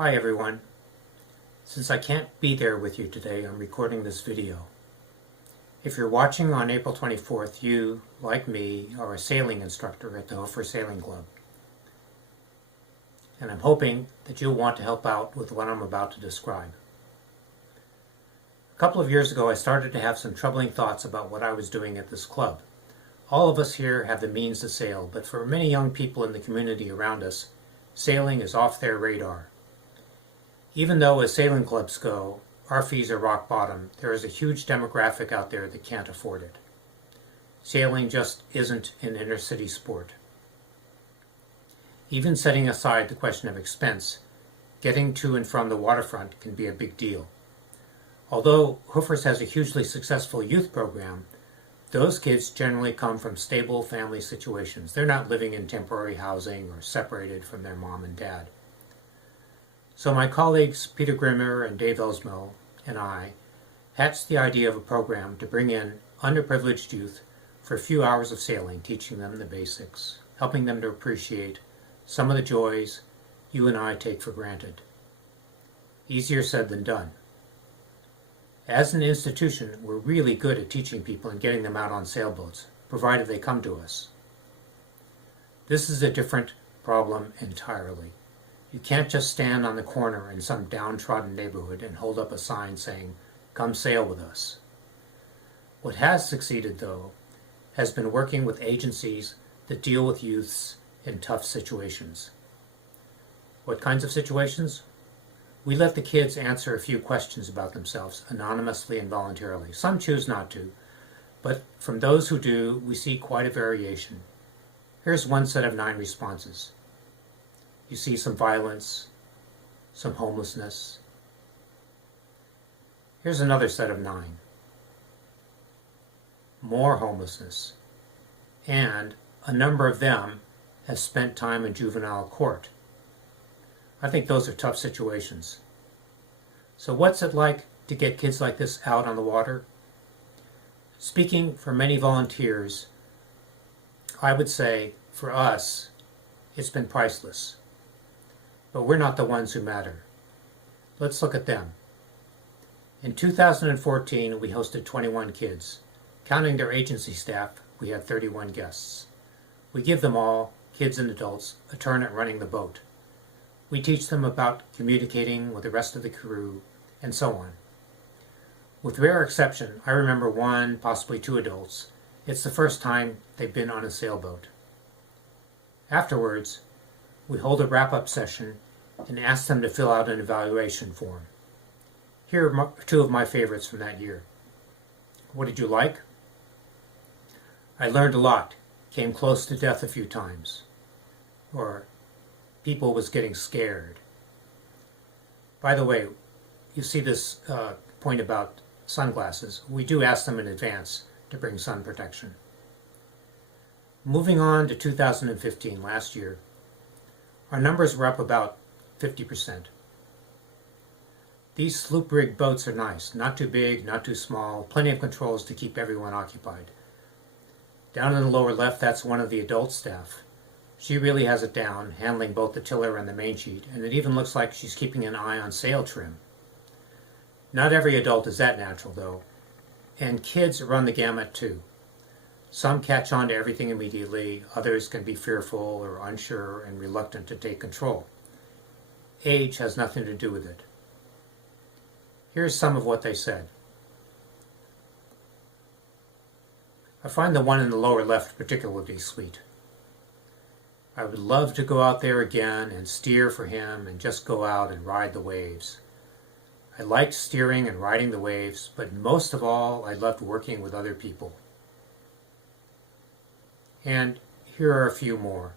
Hi everyone. Since I can't be there with you today, I'm recording this video. If you're watching on April 24th, you, like me, are a sailing instructor at the Hoofer Sailing Club. And I'm hoping that you'll want to help out with what I'm about to describe. A couple of years ago, I started to have some troubling thoughts about what I was doing at this club. All of us here have the means to sail, but for many young people in the community around us, sailing is off their radar. Even though as sailing clubs go, our fees are rock bottom, there is a huge demographic out there that can't afford it. Sailing just isn't an inner-city sport. Even setting aside the question of expense, getting to and from the waterfront can be a big deal. Although Hoofer's has a hugely successful youth program, those kids generally come from stable family situations. They're not living in temporary housing or separated from their mom and dad. So my colleagues Peter Grimmer and Dave Elsmo and I hatched the idea of a program to bring in underprivileged youth for a few hours of sailing, teaching them the basics, helping them to appreciate some of the joys you and I take for granted. Easier said than done. As an institution, we're really good at teaching people and getting them out on sailboats, provided they come to us. This is a different problem entirely. You can't just stand on the corner in some downtrodden neighborhood and hold up a sign saying, "Come sail with us." What has succeeded, though, has been working with agencies that deal with youths in tough situations. What kinds of situations? We let the kids answer a few questions about themselves, anonymously and voluntarily. Some choose not to, but from those who do, we see quite a variation. Here's one set of 9 responses. You see some violence, some homelessness. Here's another set of 9. More homelessness. And a number of them have spent time in juvenile court. I think those are tough situations. So what's it like to get kids like this out on the water? Speaking for many volunteers, I would say, for us, it's been priceless. But we're not the ones who matter. Let's look at them. In 2014, we hosted 21 kids. Counting their agency staff, we had 31 guests. We give them all, kids and adults, a turn at running the boat. We teach them about communicating with the rest of the crew, and so on. With rare exception, I remember 1, possibly 2 adults. It's the first time they've been on a sailboat. Afterwards, we hold a wrap-up session and ask them to fill out an evaluation form. Here are 2 of my favorites from that year. What did you like? I learned a lot, came close to death a few times. Or, people was getting scared. By the way, you see this point about sunglasses. We do ask them in advance to bring sun protection. Moving on to 2015, last year, our numbers were up about 50%. These sloop-rigged boats are nice, not too big, not too small, plenty of controls to keep everyone occupied. Down in the lower left, that's one of the adult staff. She really has it down, handling both the tiller and the main sheet, and it even looks like she's keeping an eye on sail trim. Not every adult is that natural, though, and kids run the gamut too. Some catch on to everything immediately, others can be fearful or unsure and reluctant to take control. Age has nothing to do with it. Here's some of what they said. I find the one in the lower left particularly sweet. I would love to go out there again and steer for him and just go out and ride the waves. I liked steering and riding the waves, but most of all, I loved working with other people. And here are a few more.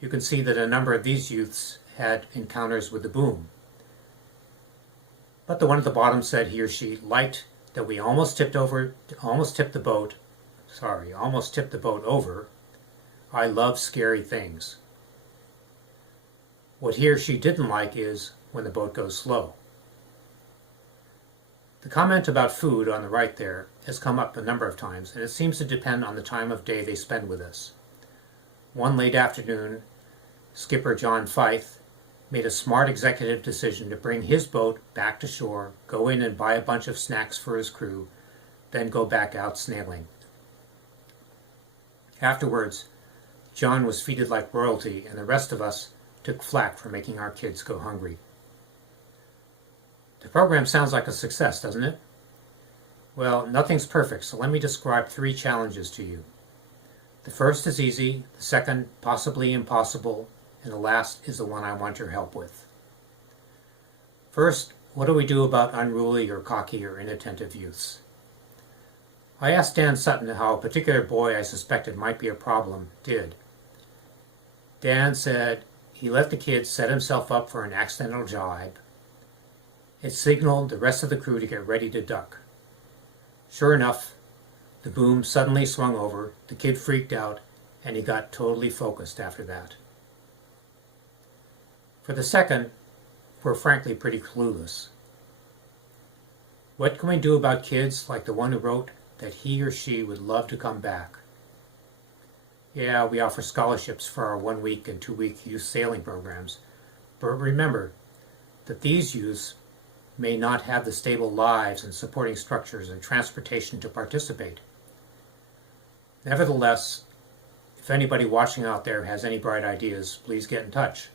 You can see that a number of these youths had encounters with the boom. But the one at the bottom said he or she liked that we almost tipped the boat over. I love scary things. What he or she didn't like is when the boat goes slow. The comment about food on the right there has come up a number of times, and it seems to depend on the time of day they spend with us. One late afternoon, Skipper John Fife made a smart executive decision to bring his boat back to shore, go in and buy a bunch of snacks for his crew, then go back out snailing. Afterwards, John was feted like royalty, and the rest of us took flack for making our kids go hungry. The program sounds like a success, doesn't it? Well, nothing's perfect, so let me describe 3 challenges to you. The first is easy, the second possibly impossible, and the last is the one I want your help with. First, what do we do about unruly or cocky or inattentive youths? I asked Dan Sutton how a particular boy I suspected might be a problem did. Dan said he let the kid set himself up for an accidental jibe. It signaled the rest of the crew to get ready to duck. Sure enough, the boom suddenly swung over, the kid freaked out, and he got totally focused after that. For the second, we're frankly pretty clueless. What can we do about kids like the one who wrote that he or she would love to come back? Yeah, we offer scholarships for our 1-week and 2-week youth sailing programs, but remember that these youths may not have the stable lives and supporting structures and transportation to participate. Nevertheless, if anybody watching out there has any bright ideas, please get in touch.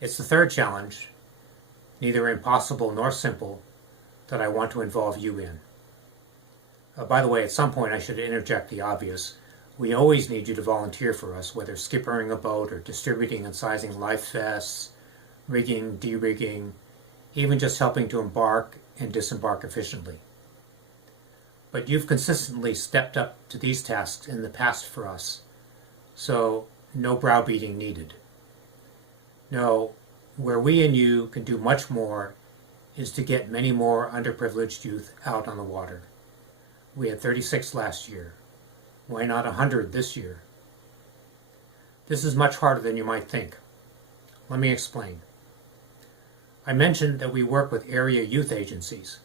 It's the third challenge, neither impossible nor simple, that I want to involve you in. By the way, at some point I should interject the obvious. We always need you to volunteer for us, whether skippering a boat or distributing and sizing life vests, rigging, de-rigging, even just helping to embark and disembark efficiently. But you've consistently stepped up to these tasks in the past for us, so no browbeating needed. No, where we and you can do much more is to get many more underprivileged youth out on the water. We had 36 last year. Why not 100 this year? This is much harder than you might think. Let me explain. I mentioned that we work with area youth agencies.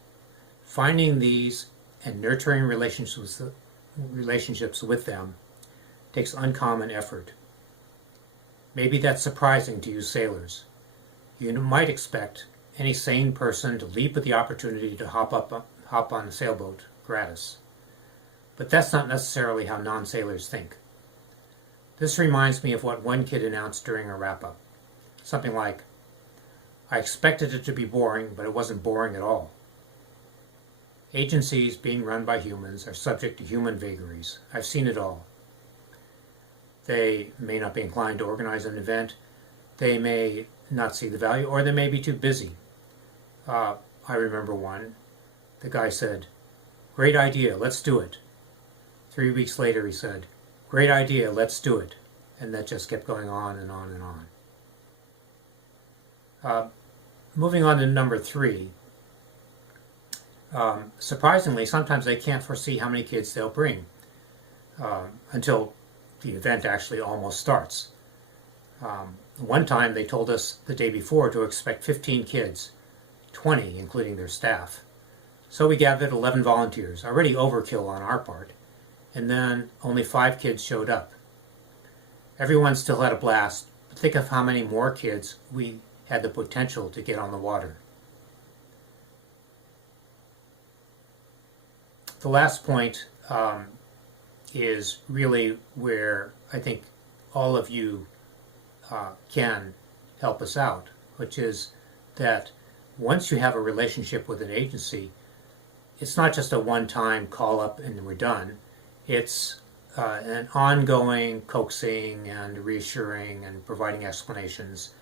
Finding these and nurturing relationships with them takes uncommon effort. Maybe that's surprising to you sailors. You might expect any sane person to leap at the opportunity to hop on a sailboat gratis. But that's not necessarily how non-sailors think. This reminds me of what one kid announced during a wrap-up. Something like, I expected it to be boring, but it wasn't boring at all. Agencies being run by humans are subject to human vagaries. I've seen it all. They may not be inclined to organize an event, they may not see the value, or they may be too busy. I remember one. The guy said, "Great idea, let's do it." 3 weeks later he said, "Great idea, let's do it." And that just kept going on and on and on. Moving on to number 3. Surprisingly, sometimes they can't foresee how many kids they'll bring until the event actually almost starts. One time they told us the day before to expect 15 kids, 20 including their staff. So we gathered 11 volunteers, already overkill on our part, and then only 5 kids showed up. Everyone still had a blast, but think of how many more kids we had the potential to get on the water. The last point is really where I think all of you can help us out, which is that once you have a relationship with an agency, it's not just a one-time call up and we're done. It's an ongoing coaxing and reassuring and providing explanations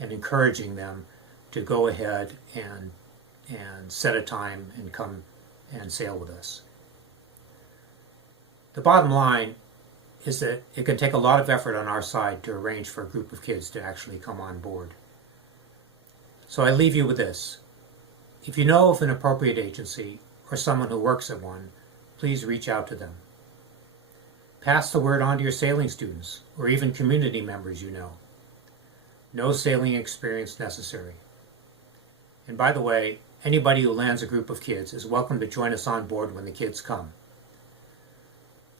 and encouraging them to go ahead and set a time and come and sail with us. The bottom line is that it can take a lot of effort on our side to arrange for a group of kids to actually come on board. So I leave you with this. If you know of an appropriate agency or someone who works at one, please reach out to them. Pass the word on to your sailing students or even community members you know. No sailing experience necessary. And by the way, anybody who lands a group of kids is welcome to join us on board when the kids come.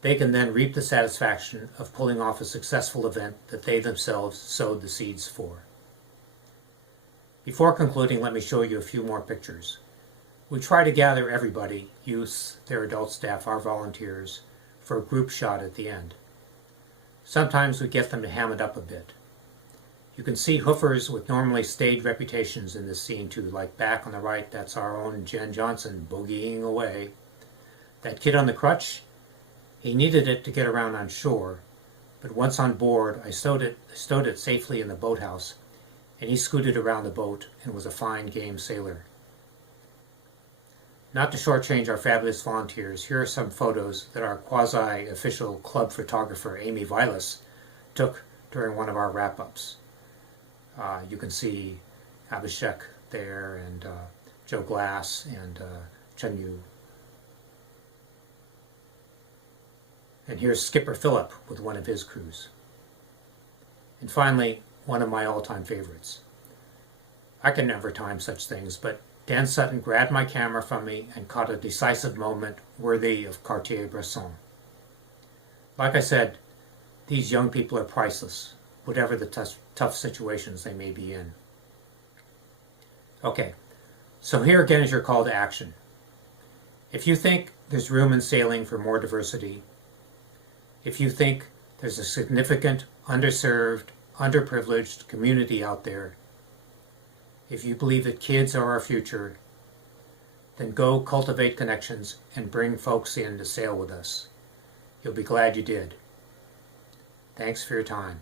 They can then reap the satisfaction of pulling off a successful event that they themselves sowed the seeds for. Before concluding, let me show you a few more pictures. We try to gather everybody, youths, their adult staff, our volunteers, for a group shot at the end. Sometimes we get them to ham it up a bit. You can see Hoofers with normally staid reputations in this scene too, like back on the right, that's our own Jen Johnson boogieing away. That kid on the crutch, he needed it to get around on shore, but once on board, I stowed it safely in the boathouse, and he scooted around the boat and was a fine game sailor. Not to shortchange our fabulous volunteers, here are some photos that our quasi-official club photographer, Amy Vilas, took during one of our wrap-ups. You can see Abhishek there, and Joe Glass, and Chun Yu. And here's Skipper Phillip with one of his crews. And finally, one of my all-time favorites. I can never time such things, but Dan Sutton grabbed my camera from me and caught a decisive moment worthy of Cartier-Bresson. Like I said, these young people are priceless, whatever the tough situations they may be in. Okay, so here again is your call to action. If you think there's room in sailing for more diversity, if you think there's a significant, underserved, underprivileged community out there, if you believe that kids are our future, then go cultivate connections and bring folks in to sail with us. You'll be glad you did. Thanks for your time.